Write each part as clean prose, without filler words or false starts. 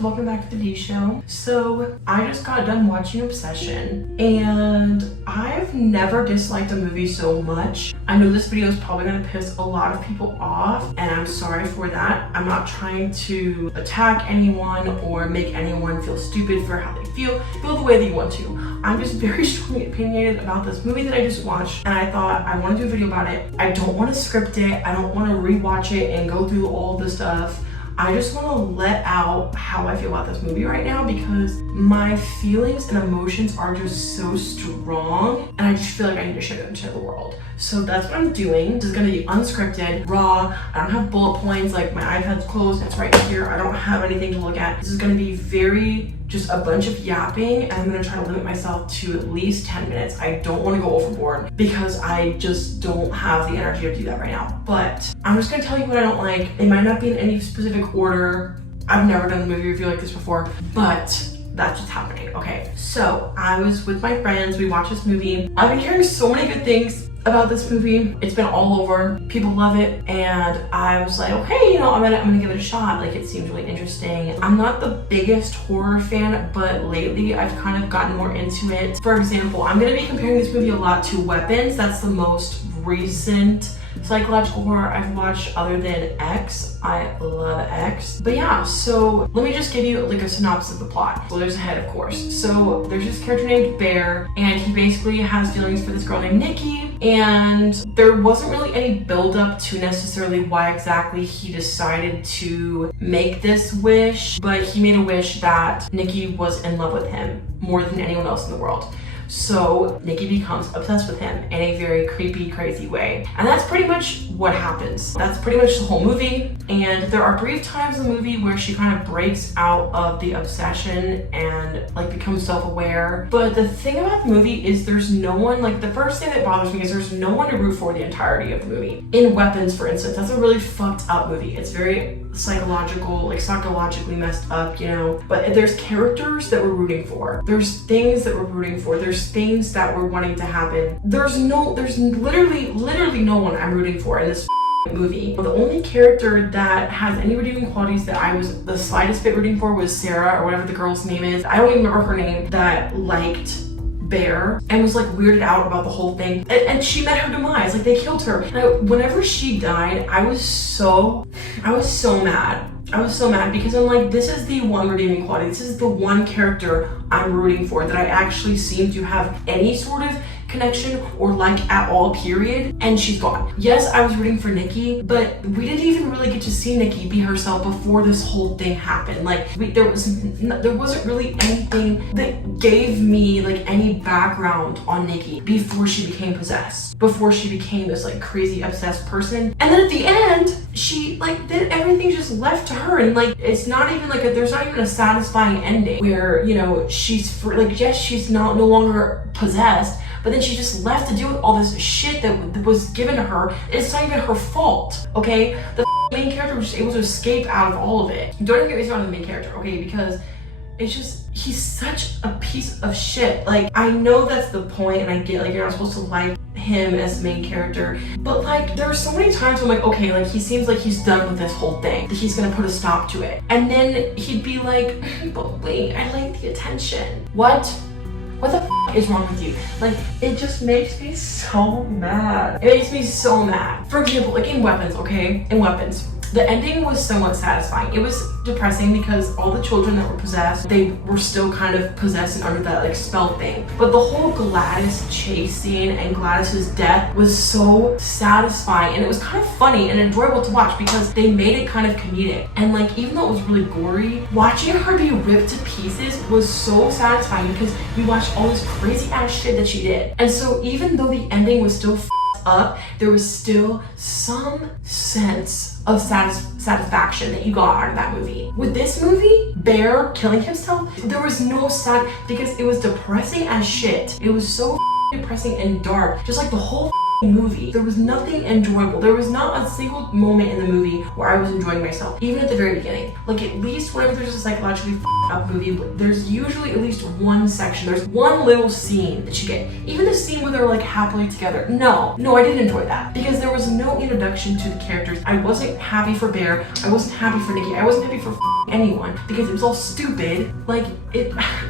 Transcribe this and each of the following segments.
welcome back to the D Show. So I just got done watching Obsession and I've never disliked a movie so much. I know this video is probably gonna piss a lot of people off and I'm sorry for that. I'm not trying to attack anyone or make anyone feel stupid for how they feel the way that you want to. I'm just very strongly opinionated about this movie that I just watched and I thought I want to do a video about it. I don't want to script it. I don't want to rewatch it and go through all the stuff. I just want to let out how I feel about this movie right now because my feelings and emotions are just so strong and I just feel like I need to share them to the world. So that's what I'm doing. This is going to be unscripted, raw. I don't have bullet points, like my iPad's closed, it's right here. I don't have anything to look at. This is going to be very just a bunch of yapping and I'm gonna try to limit myself to at least 10 minutes. I don't wanna go overboard because I just don't have the energy to do that right now. But I'm just gonna tell you what I don't like. It might not be in any specific order. I've never done a movie review like this before, but that's what's happening. Okay, so I was with my friends, we watched this movie. I've been hearing so many good things about this movie. It's been all over, people love it, and I was like, okay, I'm gonna give it a shot. Like, it seems really interesting. I'm not the biggest horror fan, but lately I've kind of gotten more into it. For example, I'm gonna be comparing this movie a lot to Weapons. That's the most recent psychological horror I've watched other than X. I love X. But yeah, so let me just give you like a synopsis of the plot. Well, there's a head, of course. So there's this character named Bear, and he basically has feelings for this girl named Nikki, and there wasn't really any build up to necessarily why exactly he decided to make this wish, but he made a wish that Nikki was in love with him more than anyone else in the world. So Nikki becomes obsessed with him in a very creepy, crazy way. And that's pretty much what happens. That's pretty much the whole movie. And there are brief times in the movie where she kind of breaks out of the obsession and like becomes self-aware. But the thing about the movie is there's no one, like the first thing that bothers me is there's no one to root for the entirety of the movie. In Weapons, for instance, that's a really fucked up movie. It's very psychological, like psychologically messed up, but there's characters that we're rooting for. There's things that we're rooting for. There's things that we're wanting to happen. There's literally no one I'm rooting for in this movie. The only character that has any redeeming qualities that I was the slightest bit rooting for was Sarah, or whatever the girl's name is. I don't even remember her name, that liked Bear and was like weirded out about the whole thing, and she met her demise. Like, they killed her. Whenever she died, I was so mad. I was so mad because I'm like, this is the one redeeming quality. This is the one character I'm rooting for that I actually seem to have any sort of connection or like at all, period, and she's gone. Yes, I was rooting for Nikki, but we didn't even really get to see Nikki be herself before this whole thing happened. Like, there wasn't really anything that gave me like any background on Nikki before she became possessed, before she became this like crazy obsessed person. And then at the end, she like did everything just left to her, and like it's not even like there's not even a satisfying ending where she's free. Like, yes, she's no longer possessed, but then she just left to deal with all this shit that was given to her. It's not even her fault, okay? The main character was just able to escape out of all of it. Don't even get me started on the main character, okay? Because it's just, he's such a piece of shit. Like, I know that's the point, and I get like you're not supposed to like him as the main character, but like there are so many times where I'm like, okay, like he seems like he's done with this whole thing, that he's gonna put a stop to it. And then he'd be like, but wait, I like the attention. What the f is wrong with you? Like, it just makes me so mad. It makes me so mad. For example, like in Weapons, okay? In Weapons, the ending was somewhat satisfying. It was depressing because all the children that were possessed, they were still kind of possessed and under that like spell thing. But the whole Gladys chase scene and Gladys's death was so satisfying, and it was kind of funny and enjoyable to watch because they made it kind of comedic. And like, even though it was really gory, watching her be ripped to pieces was so satisfying because we watched all this crazy ass shit that she did. And so even though the ending was still up, there was still some sense of satisfaction that you got out of that movie. With this movie, Bear killing himself, there was no sad, because it was depressing as shit. It was so depressing and dark, just like the whole movie. There was nothing enjoyable. There was not a single moment in the movie where I was enjoying myself, even at the very beginning. Like, at least whenever there's a psychologically up movie, there's usually at least one section, there's one little scene that you get. Even the scene where they're like happily together. No, I didn't enjoy that because there was no introduction to the characters. I wasn't happy for Bear. I wasn't happy for Nikki. I wasn't happy for anyone because it was all stupid. Like,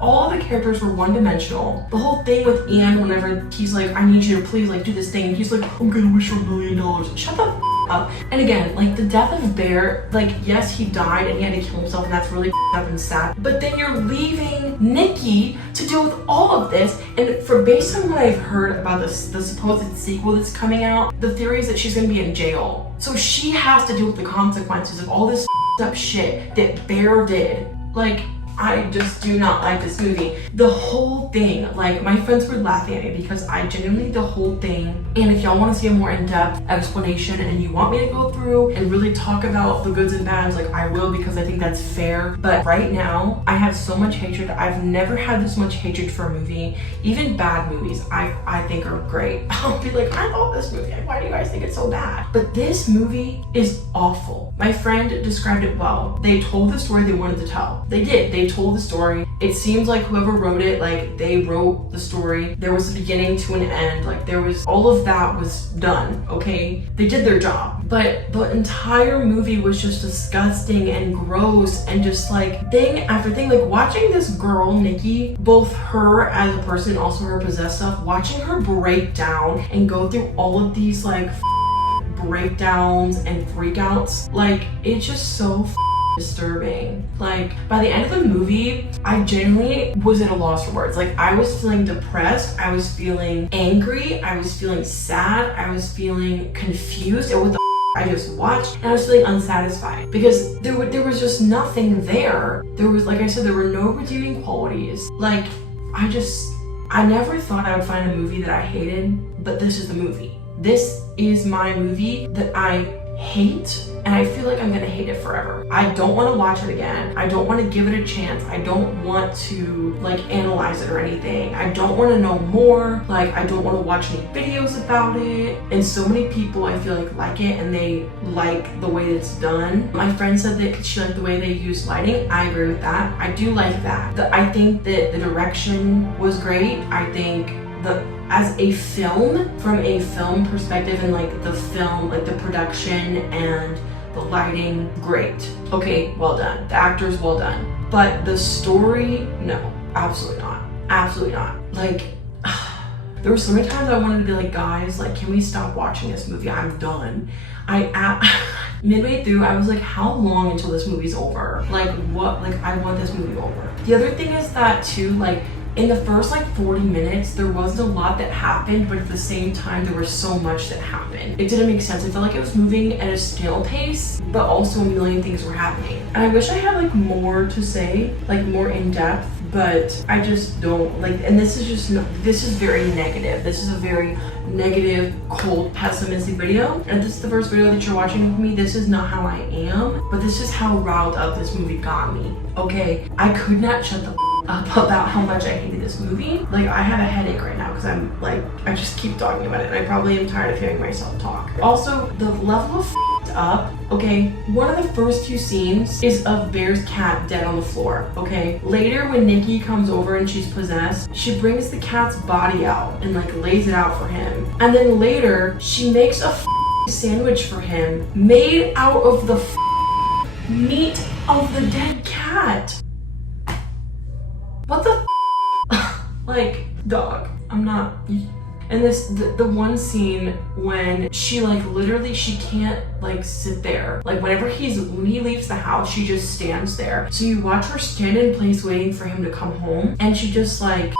all the characters were one-dimensional. The whole thing with Ian, whenever he's like, I need you to please like do this thing, and he's like, I'm gonna wish for $1 million. Shut the up. And again, like, the death of Bear, like, yes, he died and he had to kill himself, and that's really up and sad, but then you're leaving Nikki to deal with all of this. And based on what I've heard about the supposed sequel that's coming out, the theory is that she's gonna be in jail, so she has to deal with the consequences of all this up shit that Bear did. Like, I just do not like this movie. The whole thing, like, my friends were laughing at me because I genuinely, the whole thing, and if y'all want to see a more in-depth explanation and you want me to go through and really talk about the goods and bads, like, I will, because I think that's fair. But right now, I have so much hatred. I've never had this much hatred for a movie. Even bad movies, I think are great. I'll be like, I love this movie. Why do you guys think it's so bad? But this movie is awful. My friend described it well. They told the story they wanted to tell. They did. They told the story. It seems like whoever wrote it, like, they wrote the story. There was a beginning to an end. Like, there was, all of that was done, okay? They did their job. But the entire movie was just disgusting and gross and just like thing after thing. Like, watching this girl, Nikki, both her as a person and also her possessed stuff, watching her break down and go through all of these like breakdowns and freakouts, like, it's just so disturbing. Like, by the end of the movie, I genuinely was at a loss for words. Like, I was feeling depressed, I was feeling angry, I was feeling sad, I was feeling confused at what the I just watched, and I was feeling unsatisfied because there was just nothing there. There was, like I said, there were no redeeming qualities. Like, I never thought I would find a movie that I hated, but this is the movie. This is my movie that I hate, and I feel like I'm gonna hate it forever. I don't want to watch it again. I don't want to give it a chance. I don't want to like analyze it or anything. I don't want to know more. Like, I don't want to watch any videos about it. And so many people, I feel like it, and they like the way it's done. My friend said that she liked the way they use lighting. I agree with that. I do like that. I think that the direction was great. I think as a film, from a film perspective, and like the film, like the production and the lighting, great. Okay, well done. The actors, well done. But the story, no, absolutely not. Absolutely not. Like, there were so many times I wanted to be like, guys, like, can we stop watching this movie? I'm done. Midway through, I was like, how long until this movie's over? Like, what? Like, I want this movie over. The other thing is that too, like, in the first like 40 minutes, there wasn't a lot that happened, but at the same time, there was so much that happened. It didn't make sense. I felt like it was moving at a snail pace, but also a million things were happening. And I wish I had like more to say, like more in depth, but I just don't like, and this is very negative. This is a very negative, cold, pessimistic video. And this is the first video that you're watching with me. This is not how I am, but this is how riled up this movie got me. Okay, I could not shut the up about how much I hated this movie. Like, I have a headache right now because I'm like, I just keep talking about it, and I probably am tired of hearing myself talk. Also, the level of up, okay, one of the first few scenes is of Bear's cat dead on the floor, okay? Later, when Nikki comes over and she's possessed, she brings the cat's body out and like lays it out for him. And then later, she makes a sandwich for him made out of the meat of the dead cat. What the like, dog, I'm not. And the one scene when she like literally, she can't like sit there. Like, when he leaves the house, she just stands there. So you watch her stand in place waiting for him to come home, and she just like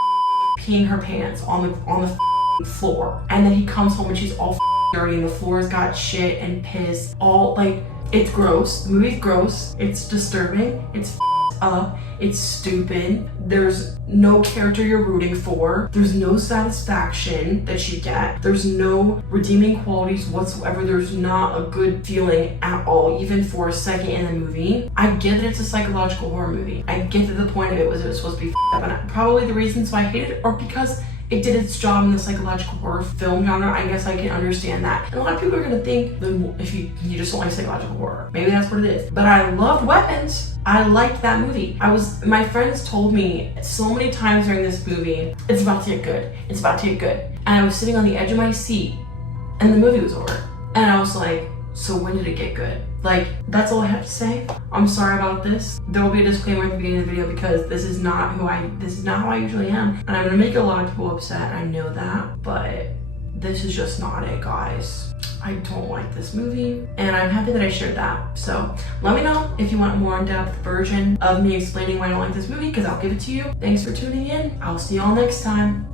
peeing her pants on the floor. And then he comes home and she's all dirty, and the floor's got shit and piss all like, it's gross. The movie's gross. It's disturbing. It's up. It's stupid. There's no character you're rooting for. There's no satisfaction that you get. There's no redeeming qualities whatsoever. There's not a good feeling at all, even for a second in the movie. I get that it's a psychological horror movie. I get that the point of it was supposed to be up, and probably the reasons why I hated it are because it did its job in the psychological horror film genre. I guess I can understand that. And a lot of people are gonna think that if you just don't like psychological horror, maybe that's what it is. But I loved Weapons. I liked that movie. My friends told me so many times during this movie, it's about to get good. It's about to get good. And I was sitting on the edge of my seat and the movie was over. And I was like, so when did it get good? Like, that's all I have to say. I'm sorry about this. There will be a disclaimer at the beginning of the video because this is not how I usually am. And I'm gonna make a lot of people upset, I know that, but this is just not it, guys. I don't like this movie, and I'm happy that I shared that. So let me know if you want a more in-depth version of me explaining why I don't like this movie, because I'll give it to you. Thanks for tuning in. I'll see y'all next time.